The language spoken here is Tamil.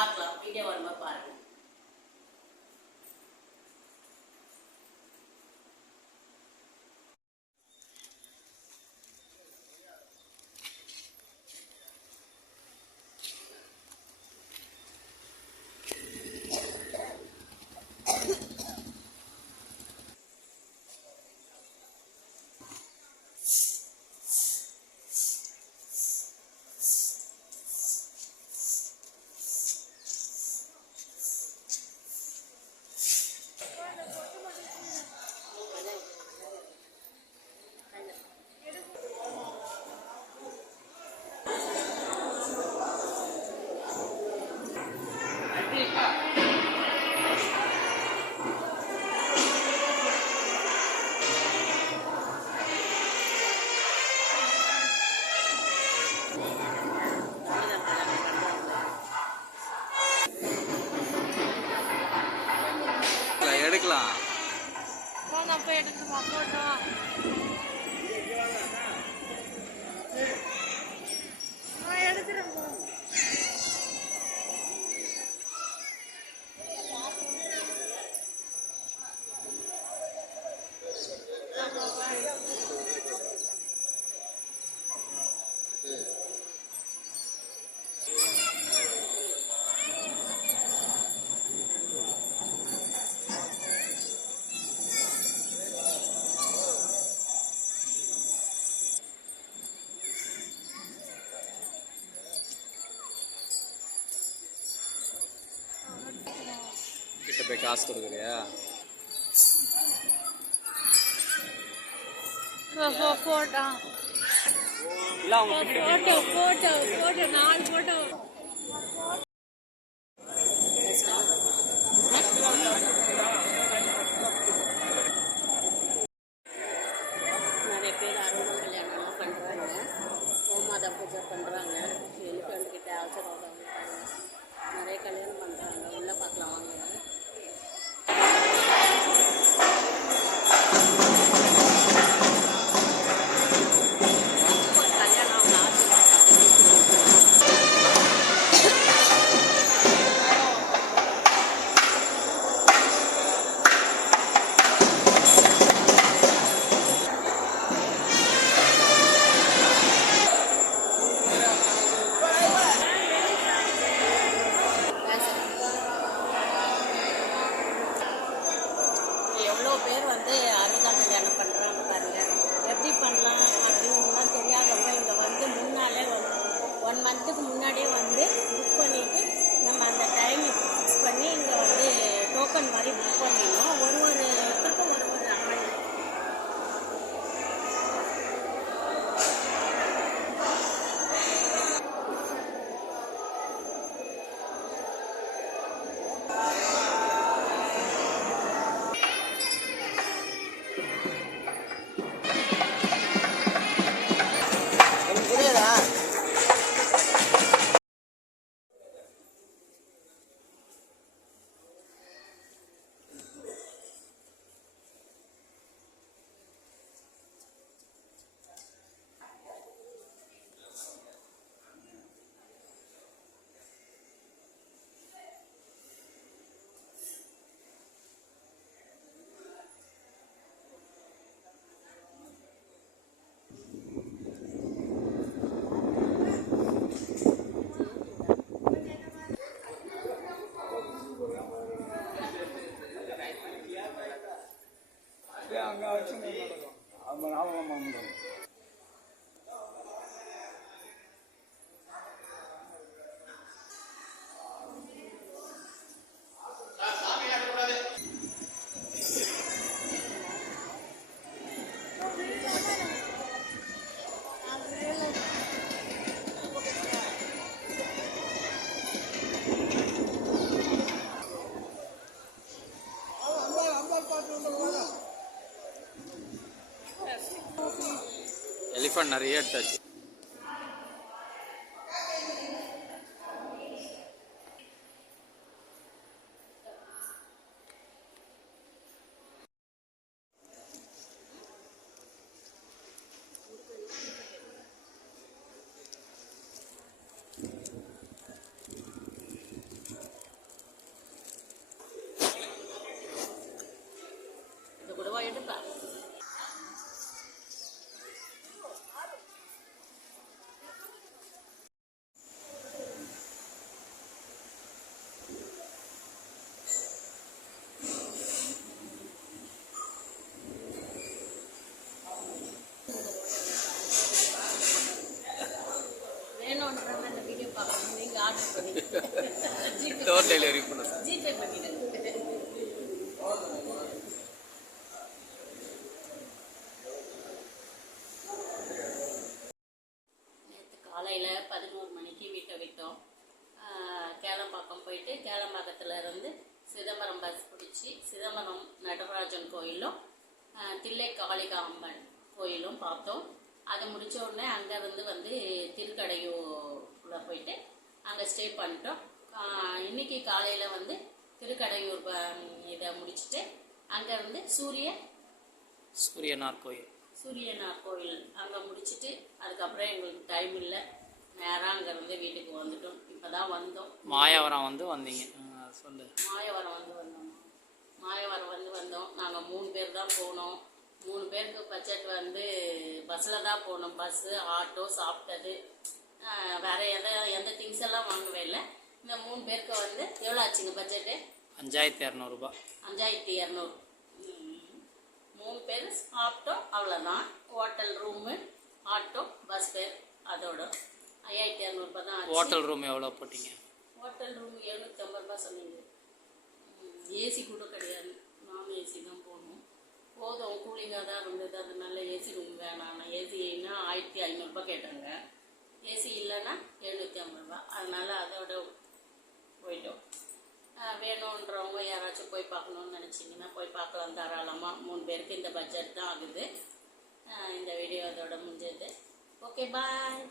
பார்க்கலாம். வீடியோ வரும்போது பாருங்கள். எடுக்கலாம். கிட்ட போய் காசு கொடுக்குறியா? Photo photo photo 4 photo. நிறைய பேர் அறுபது கல்யாணம்லாம் பண்ணுறாங்க, கோமாதா பூஜை பண்ணுறாங்க, எலிஃபண்ட் கிட்ட ஆசீர்வாதம் நிறைய கல்யாணம் பண்ணுறாங்க. உள்ளே பார்க்கலாம் வாங்க. எவ்வளோ பேர் வந்து அறுபதாம் கல்யாணம் பண்ணுறாங்க பாருங்கள். எப்படி பண்ணலாம் அப்படின்லாம் தெரியாதவங்க இங்கே வந்து முன்னாலே வந்து 1 மந்த்துக்கு முன்னாடியே வந்து புக் பண்ணிவிட்டு நம்ம அந்த டைம் ஃபிக்ஸ் பண்ணி இங்கே வந்து டோக்கன் மாதிரி புக் பண்ணிடணும். ஒரு இடத்துக்கும் ஒரு அமௌண்ட். எலிஃபண்ட் நிறைய எடுத்தாச்சு. வேணுன்றவங்க அந்த வீடியோ பார்க்கணும். நீங்கள் ஆர்டர் பண்ணி டோர் டெலிவரி பண்ண சார். ஜிபே பண்ணிடுங்க. நேற்று காலையில் 11 மணிக்கு வீட்டை விட்டோம். கேளம்பாக்கம் போயிட்டு கேளம்பாக்கத்தில் இருந்து சிதம்பரம் பஸ் பிடிச்சி சிதம்பரம் நடராஜன் கோயிலும் தில்லை காளிகா அம்மன் கோயிலும் பார்த்தோம். அதை முடித்த உடனே அங்கேருந்து வந்து திருக்கடையூரில் போயிட்டு அங்கே ஸ்டே பண்ணிட்டோம். இன்னைக்கு காலையில் வந்து திருக்கடையூர் இதை முடிச்சுட்டு அங்கேருந்து சூரியனார் கோயில் அங்கே முடிச்சுட்டு அதுக்கப்புறம் எங்களுக்கு டைம் இல்லை, நேராக அங்கேருந்து வீட்டுக்கு வந்துட்டோம். இப்போ தான் வந்தோம். மாயாவரம் வந்து வந்தீங்க சொல்லு. மாயவரம் வந்து வந்தோம். நாங்கள் 3 பேர் தான் போனோம். 3 பேருக்கு பட்ஜெட் வந்து பஸ்ஸில் தான் போனோம். பஸ்ஸு, ஆட்டோ, சாப்பிட்டது, வேறு எந்த திங்ஸ் எல்லாம் வாங்கவே இல்லை. இந்த 3 பேருக்கு வந்து எவ்வளோ ஆச்சுங்க பட்ஜெட்டு? 5200 ரூபாய். 5200. 3 பேர் ஆட்டோ, அவ்வளோதான். Hotel room, auto, bus fare அதோட 5200 ரூபாய் தான் ஆச்சு. ஹோட்டல் ரூம் எவ்வளோ போட்டிங்க? ஹோட்டல் ரூம் 750 ரூபாய் சொன்னீங்க. ஏசி கூட கிடையாது, நான் ஏசி தான் போகணும். போதும், கூலிங்காக தான் இருந்தது. அதனால ஏசி ரூம் வேணாம். ஏசின்னா 1500 ரூபாய் கேட்டாங்க. ஏசி இல்லைன்னா 750 ரூபாய். அதனால் அதோட போயிட்டோம். வேணுன்றவங்க யாராச்சும் போய் பார்க்கணுன்னு நினச்சிங்கன்னா போய் பார்க்கலாம் தாராளமாக. 3 பேருக்கு இந்த பட்ஜெட் தான் ஆகுது. இந்த வீடியோ அதோட முடிஞ்சது. ஓகே, பாய்.